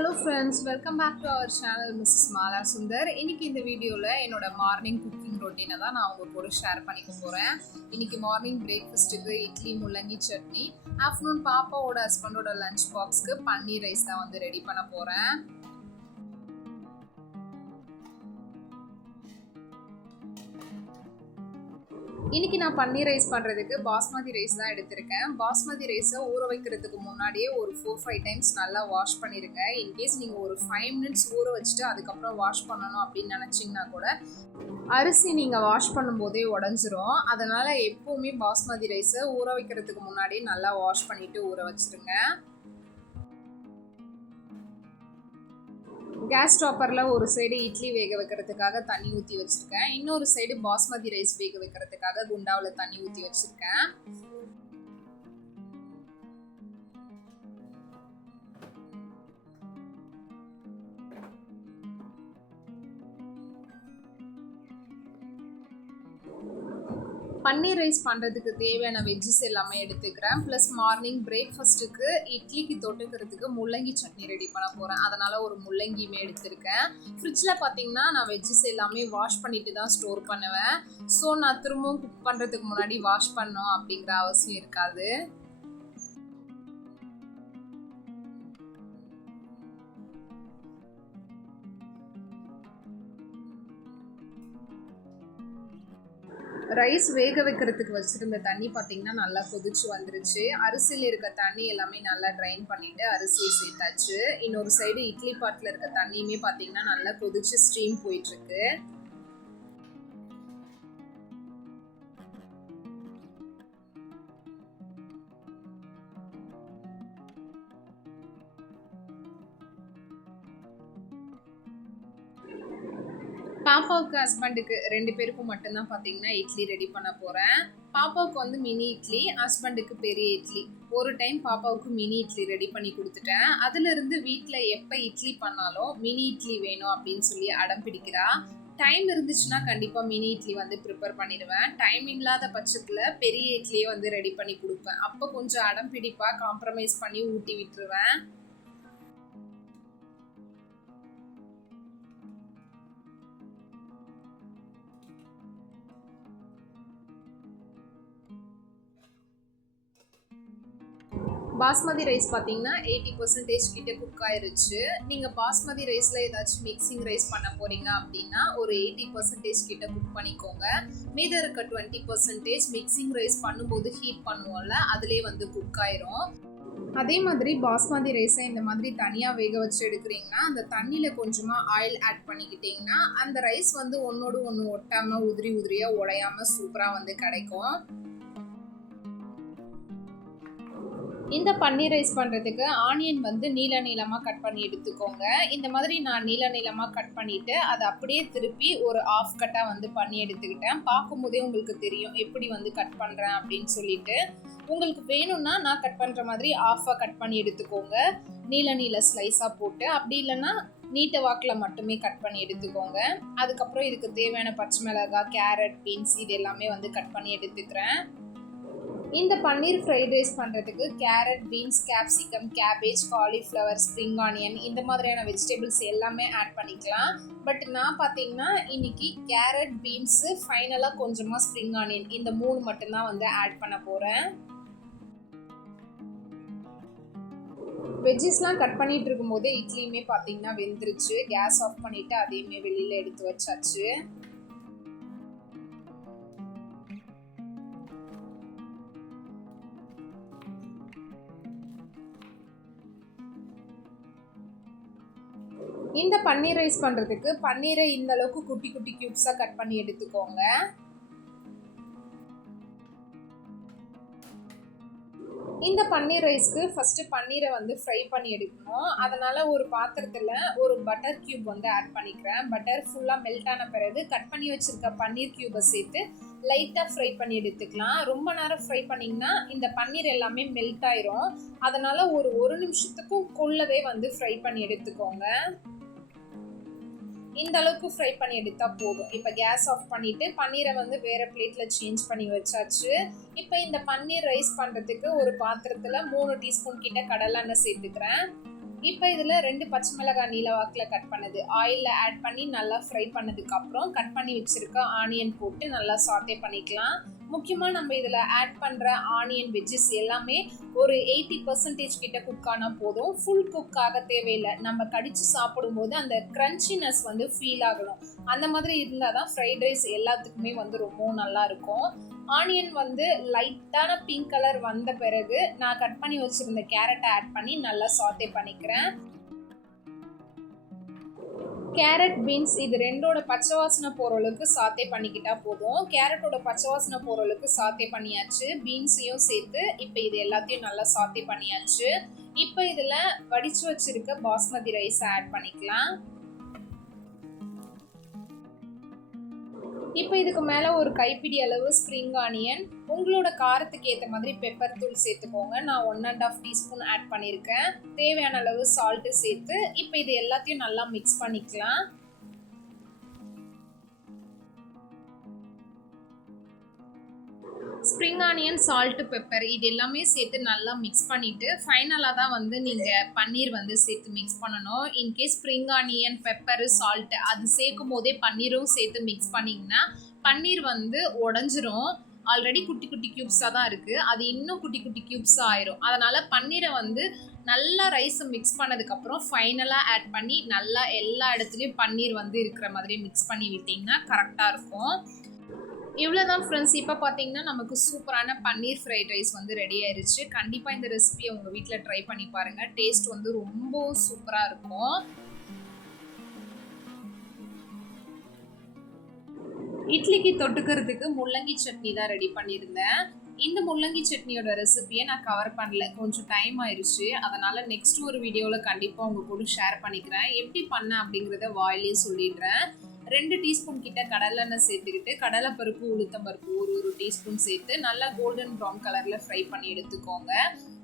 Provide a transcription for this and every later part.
Hello friends, welcome back to our channel Mrs.malasundar. இன்னைக்கு இந்த வீடியோல என்னோட மார்னிங் குக்கிங் ரொட்டீனை தான் நான் உங்க கூட ஷேர் பண்ணிக்க போறேன். இன்னைக்கு மார்னிங் பிரேக்ஃபாஸ்ட்டுக்கு இட்லி முள்ளங்கி சட்னி, ஆஃப்டர்நூன் பாப்பாவோட ஹஸ்பண்டோட லஞ்ச் பாக்ஸ்க்கு பன்னீர் ரைஸ் தான் வந்து ரெடி பண்ண போறேன். இன்னைக்கு நான் பன்னீர் ரைஸ் பண்ணுறதுக்கு பாஸ்மதி ரைஸ் தான் எடுத்திருக்கேன். பாஸ்மதி ரைஸை ஊற வைக்கிறதுக்கு முன்னாடியே ஒரு 4-5 டைம்ஸ் நல்லா வாஷ் பண்ணிடுங்க. இன்கேஸ் நீங்கள் ஒரு 5 மினிட்ஸ் ஊற வச்சுட்டு அதுக்கப்புறம் வாஷ் பண்ணணும் அப்படின்னு நினச்சிங்கன்னா கூட அரிசி நீங்கள் வாஷ் பண்ணும்போதே உடஞ்சிரும். அதனால் எப்போவுமே பாஸ்மதி ரைஸை ஊற வைக்கிறதுக்கு முன்னாடியே நல்லா வாஷ் பண்ணிவிட்டு ஊற வச்சுருங்க. கேஸ் ஸ்டாப்பரில் ஒரு சைடு இட்லி வேக வைக்கிறதுக்காக தண்ணி ஊற்றி வச்சுருக்கேன். இன்னொரு சைடு பாஸ்மதி ரைஸ் வேக வைக்கிறதுக்காக குண்டாவில் தண்ணி ஊற்றி வச்சுருக்கேன். பன்னீர் ரைஸ் பண்ணுறதுக்கு தேவையான வெஜ்ஜஸ் எல்லாமே எடுத்துக்கிறேன். ப்ளஸ் மார்னிங் பிரேக்ஃபாஸ்ட்டுக்கு இட்லிக்கு தொட்டுக்கிறதுக்கு முள்ளங்கி சட்னி ரெடி பண்ண போகிறேன். அதனால் ஒரு முள்ளங்கியுமே எடுத்திருக்கேன். ஃப்ரிட்ஜில் பார்த்தீங்கன்னா நான் வெஜ்ஜஸ் எல்லாமே வாஷ் பண்ணிட்டு தான் ஸ்டோர் பண்ணுவேன். ஸோ நான் திரும்பவும் குக் பண்ணுறதுக்கு முன்னாடி வாஷ் பண்ணோம் அப்படிங்கிற அவசியம் இருக்காது. ரைஸ் வேக வைக்கிறதுக்கு வச்சுருந்த தண்ணி பார்த்தீங்கன்னா நல்லா கொதிச்சு வந்துருச்சு. அரிசியில் இருக்க தண்ணி எல்லாமே நல்லா ட்ரைன் பண்ணிவிட்டு அரிசியை சேர்த்தாச்சு. இன்னொரு சைடு இட்லி பாட்டில் இருக்க தண்ணியுமே பார்த்தீங்கன்னா நல்லா கொதிச்சு ஸ்ட்ரீம் போயிட்டுருக்கு. பாப்பாவுக்கு ஹஸ்பண்டுக்கு 2 பேருக்கும் மட்டும்தான் பார்த்தீங்கன்னா இட்லி ரெடி பண்ண போகிறேன். பாப்பாவுக்கு வந்து மினி இட்லி, ஹஸ்பண்டுக்கு பெரிய இட்லி. ஒரு டைம் பாப்பாவுக்கு மினி இட்லி ரெடி பண்ணி கொடுத்துட்டேன். அதுலேருந்து வீட்டில் எப்போ இட்லி பண்ணாலும் மினி இட்லி வேணும் அப்படின்னு சொல்லி அடம் பிடிக்கிறா. டைம் இருந்துச்சுன்னா கண்டிப்பாக மினி இட்லி வந்து ப்ரிப்பேர் பண்ணிடுவேன். டைம் இல்லாத பட்சத்தில் பெரிய இட்லியே வந்து ரெடி பண்ணி கொடுப்பேன். அப்போ கொஞ்சம் அடம் பிடிப்பாக காம்ப்ரமைஸ் பண்ணி ஊட்டி விட்டுருவேன். பாஸ்மதி ரைஸ் பார்த்தீங்கன்னா 80% கிட்ட குக் ஆயிருச்சு. நீங்கள் பாஸ்மதி ரைஸில் ஏதாச்சும் மிக்சிங் ரைஸ் பண்ண போகிறீங்க அப்படின்னா ஒரு 80% கிட்ட குக் பண்ணிக்கோங்க. மீதம் இருக்க 20% மிக்சிங் ரைஸ் பண்ணும்போது ஹீட் பண்ணுவோம்ல, அதுலேயே வந்து குக் ஆயிரும். அதே மாதிரி பாஸ்மதி ரைஸை இந்த மாதிரி தனியாக வேக வச்சு எடுக்கிறீங்கன்னா அந்த தண்ணியில் கொஞ்சமாக ஆயில் ஆட் பண்ணிக்கிட்டிங்கன்னா அந்த ரைஸ் வந்து ஒன்றோடு ஒன்று ஒட்டாமல் உதிரி உதிரியாக உடையாமல் சூப்பராக வந்து கிடைக்கும். இந்த பன்னீர் ரைஸ் பண்ணுறதுக்கு ஆனியன் வந்து நீளமாக கட் பண்ணி எடுத்துக்கோங்க. இந்த மாதிரி நான் நீளமாக கட் பண்ணிவிட்டு அதை அப்படியே திருப்பி ஒரு ஆஃப் கட்டாக வந்து பண்ணி எடுத்துக்கிட்டேன். பார்க்கும்போதே உங்களுக்கு தெரியும் எப்படி வந்து கட் பண்ணுறேன் அப்படின்னு சொல்லிட்டு. உங்களுக்கு வேணும்னா நான் கட் பண்ணுற மாதிரி ஆஃபாக கட் பண்ணி எடுத்துக்கோங்க. நீள ஸ்லைஸாக போட்டு, அப்படி இல்லைன்னா நீட்ட வாக்கில் மட்டுமே கட் பண்ணி எடுத்துக்கோங்க. அதுக்கப்புறம் இதுக்கு தேவையான பச்சை மிளகாய், கேரட், பீன்ஸ் இது எல்லாமே வந்து கட் பண்ணி எடுத்துக்கிறேன். இந்த பன்னீர் ஃப்ரைட் ரைஸ் பண்ணுறதுக்கு carrot, beans, capsicum, cabbage, cauliflower, spring onion இந்த மாதிரியான வெஜிடபிள்ஸ் எல்லாமே ஆட் பண்ணிக்கலாம். பட் நான் பார்த்தீங்கன்னா இன்னைக்கு கேரட், பீன்ஸு, ஃபைனலாக கொஞ்சமாக ஸ்ப்ரிங் ஆனியன் இந்த 3 மட்டும்தான் வந்து ஆட் பண்ண போகிறேன். வெஜ்ஜஸ்லாம் கட் பண்ணிட்டு இருக்கும்போதே இட்லியுமே பார்த்தீங்கன்னா வெந்துருச்சு. கேஸ் ஆஃப் பண்ணிவிட்டு அதையுமே வெளியில் எடுத்து வச்சாச்சு. இந்த பன்னீர் ரைஸ் பண்ணுறதுக்கு பன்னீரை இந்த அளவுக்கு குட்டி குட்டி கியூப்ஸாக கட் பண்ணி எடுத்துக்கோங்க. இந்த பன்னீர் ரைஸ்க்கு ஃபஸ்ட்டு பன்னீரை வந்து ஃப்ரை பண்ணி எடுக்கணும். அதனால் ஒரு பாத்திரத்தில் ஒரு பட்டர் க்யூப் வந்து ஆட் பண்ணிக்கிறேன். பட்டர் ஃபுல்லாக மெல்ட் ஆன பிறகு கட் பண்ணி வச்சுருக்க பன்னீர் க்யூபை சேர்த்து லைட்டாக ஃப்ரை பண்ணி எடுத்துக்கலாம். ரொம்ப நேரம் ஃப்ரை பண்ணிங்கன்னா இந்த பன்னீர் எல்லாமே மெல்ட் ஆயிரும். அதனால் ஒரு நிமிஷத்துக்கும் கொள்ளவே வந்து ஃப்ரை பண்ணி எடுத்துக்கோங்க. இந்த அளவுக்கு ஃப்ரை பண்ணி எடுத்தா போதும். இப்போ கேஸ் ஆஃப் பண்ணிட்டு பன்னீரை வந்து வேற பிளேட்ல சேஞ்ச் பண்ணி வச்சாச்சு. இப்போ இந்த பன்னீர் ரைஸ் பண்றதுக்கு ஒரு பாத்திரத்துல 3 டீஸ்பூன் கிட்ட கடலை எண்ணெய் சேர்த்துக்கிறேன். இப்போ இதில் 2 பச்சை மிளகாய் நீல வாக்கில் கட் பண்ணது ஆயிலில் ஆட் பண்ணி நல்லா ஃப்ரை பண்ணதுக்கப்புறம் கட் பண்ணி வச்சுருக்க ஆனியன் போட்டு நல்லா சாட்டே பண்ணிக்கலாம். முக்கியமாக நம்ம இதில் ஆட் பண்ணுற ஆனியன் வெஜ்ஜஸ் எல்லாமே ஒரு 80% கிட்ட குக் ஆனால் போதும். ஃபுல் குக் ஆக தேவையில்லை. நம்ம கடிச்சு சாப்பிடும்போது அந்த க்ரன்ச்சினஸ் வந்து ஃபீல் ஆகணும். அந்த மாதிரி இருந்தால் தான் ஃப்ரைட் ரைஸ் எல்லாத்துக்குமே வந்து ரொம்பவும் நல்லா இருக்கும். ஆனியன் வந்து லைட்டான பிங்க் கலர் வந்த பிறகு நான் கட் பண்ணி வச்சிருந்த கேரட்டை ஆட் பண்ணி நல்லா சாட்டே பண்ணிக்கிறேன். கேரட் பீன்ஸ் இது ரெண்டோட பச்சை வாசனை போகிற அளவுக்கு சாத்தே பண்ணிக்கிட்டா போதும். கேரட்டோட பச்சை வாசனை போகிற அளவுக்கு சாத்தே பண்ணியாச்சு. பீன்ஸையும் சேர்த்து இப்போ இது எல்லாத்தையும் நல்லா சாத்தே பண்ணியாச்சு. இப்போ இதில் வடிச்சு வச்சிருக்க பாஸ்மதி ரைஸ் ஆட் பண்ணிக்கலாம். இப்போ இதுக்கு மேலே ஒரு கைப்பிடி அளவு ஸ்ப்ரிங் ஆனியன், உங்களோட காரத்துக்கு ஏற்ற மாதிரி பெப்பர் தூள் சேர்த்துக்கோங்க. நான் 1.5 டீஸ்பூன் ஆட் பண்ணியிருக்கேன். தேவையான அளவு சால்ட்டு சேர்த்து இப்போ இது எல்லாத்தையும் நல்லா மிக்ஸ் பண்ணிக்கலாம். ஸ்ப்ரிங் ஆனியன், சால்ட்டு, பெப்பர் இது எல்லாமே சேர்த்து நல்லா மிக்ஸ் பண்ணிவிட்டு ஃபைனலாக தான் வந்து நீங்கள் பன்னீர் வந்து சேர்த்து மிக்ஸ் பண்ணணும். In case spring onion, pepper, salt அது சேர்க்கும் போதே பன்னீரும் சேர்த்து மிக்ஸ் பண்ணிங்கன்னா பன்னீர் வந்து உடஞ்சிரும். ஆல்ரெடி குட்டி குட்டி க்யூப்ஸாக தான் இருக்குது, அது இன்னும் குட்டி குட்டி க்யூப்ஸாக ஆயிரும். அதனால் பன்னீரை வந்து நல்லா ரைஸை மிக்ஸ் பண்ணதுக்கப்புறம் ஃபைனலாக ஆட் பண்ணி நல்லா எல்லா இடத்துலையும் பன்னீர் வந்து இருக்கிற மாதிரி மிக்ஸ் பண்ணி விட்டிங்கன்னா கரெக்டாக இருக்கும். இவ்வளோதான் ஃப்ரெண்ட்ஸ். இப்போ பார்த்தீங்கன்னா நமக்கு சூப்பரான பன்னீர் ஃப்ரைட் ரைஸ் வந்து ரெடி ஆயிடுச்சு. கண்டிப்பாக இந்த ரெசிபியை உங்கள் வீட்டில் ட்ரை பண்ணி பாருங்கள். டேஸ்ட் வந்து ரொம்ப சூப்பராக இருக்கும். இட்லிக்கு தொட்டுக்கிறதுக்கு முள்ளங்கி சட்னி தான் ரெடி பண்ணியிருந்தேன். இந்த முள்ளங்கி சட்னியோட ரெசிபியை நான் கவர் பண்ணல, கொஞ்சம் டைம் ஆயிடுச்சு. அதனால் நெக்ஸ்ட் ஒரு வீடியோவில் கண்டிப்பாக உங்கள் கூட ஷேர் பண்ணிக்கிறேன். எப்படி பண்ணேன் அப்படிங்கிறத வாயிலே சொல்லிடுறேன். 2 டீஸ்பூன் கிட்ட கடலெண்ணெய் சேர்த்துக்கிட்டு கடலைப்பருப்பு, உளுத்தம்பருப்பு ஒரு டீஸ்பூன் சேர்த்து நல்லா கோல்டன் ப்ரௌன் கலரில் ஃப்ரை பண்ணி எடுத்துக்கோங்க.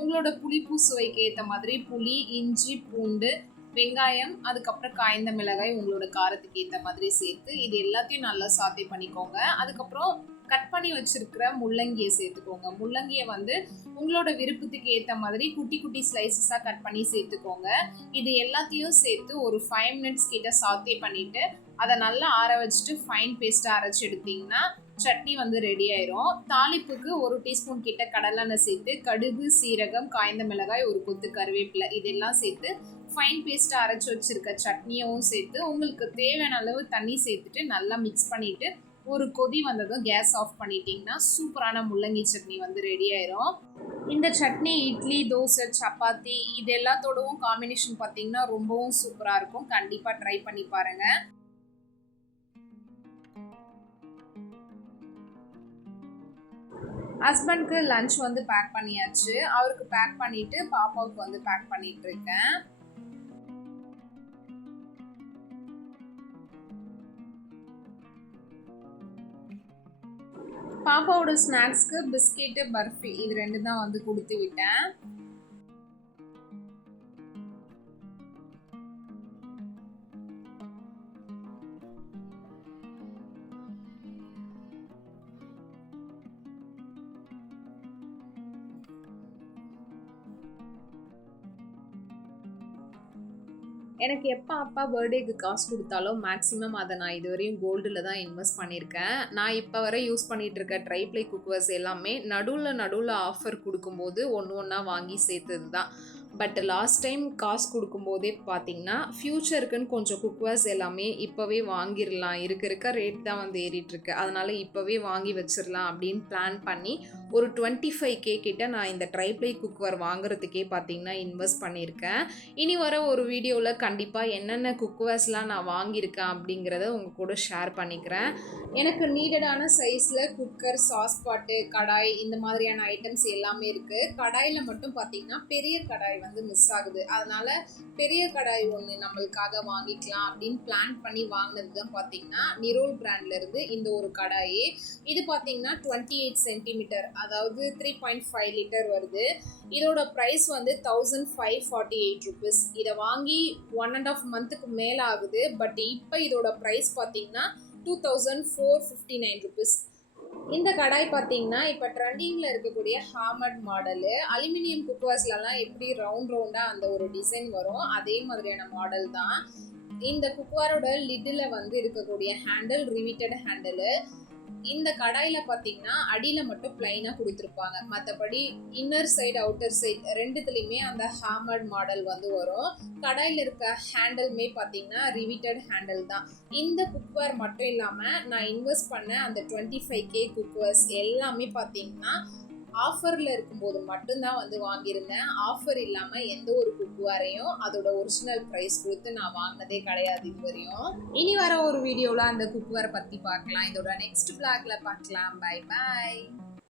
உங்களோட புளிப்பு சுவைக்கு ஏற்ற மாதிரி புளி, இஞ்சி, பூண்டு, வெங்காயம், அதுக்கப்புறம் காய்ந்த மிளகாய் உங்களோட காரத்துக்கு ஏற்ற மாதிரி சேர்த்து இது எல்லாத்தையும் நல்லா சாத்தே பண்ணிக்கோங்க. அதுக்கப்புறம் கட் பண்ணி வச்சிருக்கிற முள்ளங்கியை சேர்த்துக்கோங்க. முள்ளங்கியை வந்து உங்களோட விருப்பத்துக்கு ஏற்ற மாதிரி குட்டி குட்டி ஸ்லைசஸாக கட் பண்ணி சேர்த்துக்கோங்க. இது எல்லாத்தையும் சேர்த்து ஒரு 5 மினிட்ஸ் கிட்ட சாத்தே பண்ணிட்டு அதை நல்லா ஆற வச்சுட்டு ஃபைன் பேஸ்ட்டாக அரைச்சி எடுத்தீங்கன்னா சட்னி வந்து ரெடி ஆயிரும். தாளிப்புக்கு 1 டீஸ்பூன் கிட்ட கடலெண்ணெய் சேர்த்து கடுகு, சீரகம், காய்ந்த மிளகாய், ஒரு கொத்து கருவேப்பிலை இதெல்லாம் சேர்த்து ஃபைன் பேஸ்ட்டாக அரைச்சி வச்சிருக்க சட்னியும் சேர்த்து உங்களுக்கு தேவையான அளவு தண்ணி சேர்த்துட்டு நல்லா மிக்ஸ் பண்ணிட்டு ஒரு கொதி வந்ததும் கேஸ் ஆஃப் பண்ணிட்டீங்கன்னா சூப்பரான முள்ளங்கி சட்னி வந்து ரெடி ஆயிரும். இந்த சட்னி இட்லி, தோசை, சப்பாத்தி இது எல்லாத்தோடவும் காம்பினேஷன் பார்த்தீங்கன்னா ரொம்பவும் சூப்பராக இருக்கும். கண்டிப்பாக ட்ரை பண்ணி பாருங்கள். ஹஸ்பண்ட்க்கு லஞ்ச் வந்து பேக் பண்ணியாச்சு. அவருக்கு பேக் பண்ணிட்டு பாப்பாவுக்கு வந்து பேக் பண்ணிட்டு இருக்கேன். பாப்பாவோட ஸ்நாக்ஸ்க்கு பிஸ்கெட்டு, பர்ஃபி இது 2 தான் வந்து கொடுத்து விட்டேன். எனக்கு எப்போ அப்பா பர்த்டேக்கு காசு கொடுத்தாலும் மேக்ஸிமம் அதை நான் இதுவரையும் கோல்டில் தான் இன்வெஸ்ட் பண்ணியிருக்கேன். நான் இப்போ வரை யூஸ் பண்ணிகிட்டு இருக்க ட்ரைப்ளை குக்வேர்ஸ் எல்லாமே நடுவில் ஆஃபர் கொடுக்கும்போது ஒன்றா வாங்கி சேர்த்தது தான். பட் லாஸ்ட் டைம் காசு கொடுக்கும்போதே பார்த்தீங்கன்னா ஃப்யூச்சருக்குன்னு கொஞ்சம் குக்வேர்ஸ் எல்லாமே இப்போவே வாங்கிடலாம், இருக்க ரேட் தான் வந்து ஏறிட்டுருக்கு, அதனால் இப்போவே வாங்கி வச்சிடலாம் அப்படின்னு பிளான் பண்ணி ஒரு 25K கிட்ட நான் இந்த ட்ரைப்ளை குக்வேர் வாங்குறதுக்கே பார்த்தீங்கன்னா இன்வெஸ்ட் பண்ணியிருக்கேன். இனி வர ஒரு வீடியோவில் கண்டிப்பாக என்னென்ன குக்வேர்ஸ்லாம் நான் வாங்கியிருக்கேன் அப்படிங்கிறத உங்கள் கூட ஷேர் பண்ணிக்கிறேன். எனக்கு நீடடான சைஸில் குக்கர், சாஸ் பாட்டு, கடாய் இந்த மாதிரியான ஐட்டம்ஸ் எல்லாமே இருக்குது. கடாயில் மட்டும் பார்த்தீங்கன்னா பெரிய கடாய் வந்து மிஸ் ஆகுது, அதனால் பெரிய கடாய் ஒன்று நம்மளுக்காக வாங்கிக்கலாம் அப்படின்னு பிளான் பண்ணி வாங்கினது தான் பார்த்தீங்கன்னா நிரோல் பிராண்ட்லேருந்து இந்த ஒரு கடாயே. இது பார்த்தீங்கன்னா 28 சென்டிமீட்டர், அதாவது 3.5 லிட்டர் வருது. இதோட ப்ரைஸ் வந்து 1548 ருபீஸ். இதை வாங்கி 1.5 மந்த்துக்கு மேலே ஆகுது. பட் இப்போ இதோட ப்ரைஸ் பார்த்தீங்கன்னா 2459 ருபீஸ். இந்த கடாய் பார்த்தீங்கன்னா இப்போ ட்ரெண்டிங்கில் இருக்கக்கூடிய ஹாமட் மாடலு. அலுமினியம் குக்வேர்ஸ்லலாம் எப்படி ரவுண்ட் ரவுண்டாக அந்த ஒரு டிசைன் வரும், அதே மாதிரியான மாடல் தான். இந்த குக்வேரோட லிட்டில் வந்து இருக்கக்கூடிய ஹேண்டில் ரிவிட்டட் ஹேண்டிலு. இந்த கடாயில் பார்த்தீங்கன்னா அடியில் மட்டும் பிளைனாக கொடுத்துருப்பாங்க. மற்றபடி இன்னர் சைடு அவுட்டர் சைடு ரெண்டுத்துலேயுமே அந்த ஹேமர்ட் மாடல் வந்து வரும். கடாயில் இருக்க ஹேண்டிலுமே பார்த்தீங்கன்னா ரிவிட்டட் ஹேண்டில் தான். இந்த குக்வேர் மட்டும் இல்லாமல் நான் இன்வெஸ்ட் பண்ண அந்த 25K குக்வேர்ஸ் எல்லாமே பார்த்தீங்கன்னா ஆஃபரில் இருக்கும்போது மட்டும்தான் வந்து வாங்கியிருந்தேன். ஆஃபர் இல்லாமல் எந்த ஒரு குக்வேரையும் அதோட ஒரிஜினல் ப்ரைஸ் கொடுத்து நான் வாங்கினதே கிடையாது இது வரையும். இனி வர ஒரு வீடியோவில் அந்த குக்வேரை பற்றி பார்க்கலாம். இதோட நெக்ஸ்ட் vlogல பார்க்கலாம். Bye bye.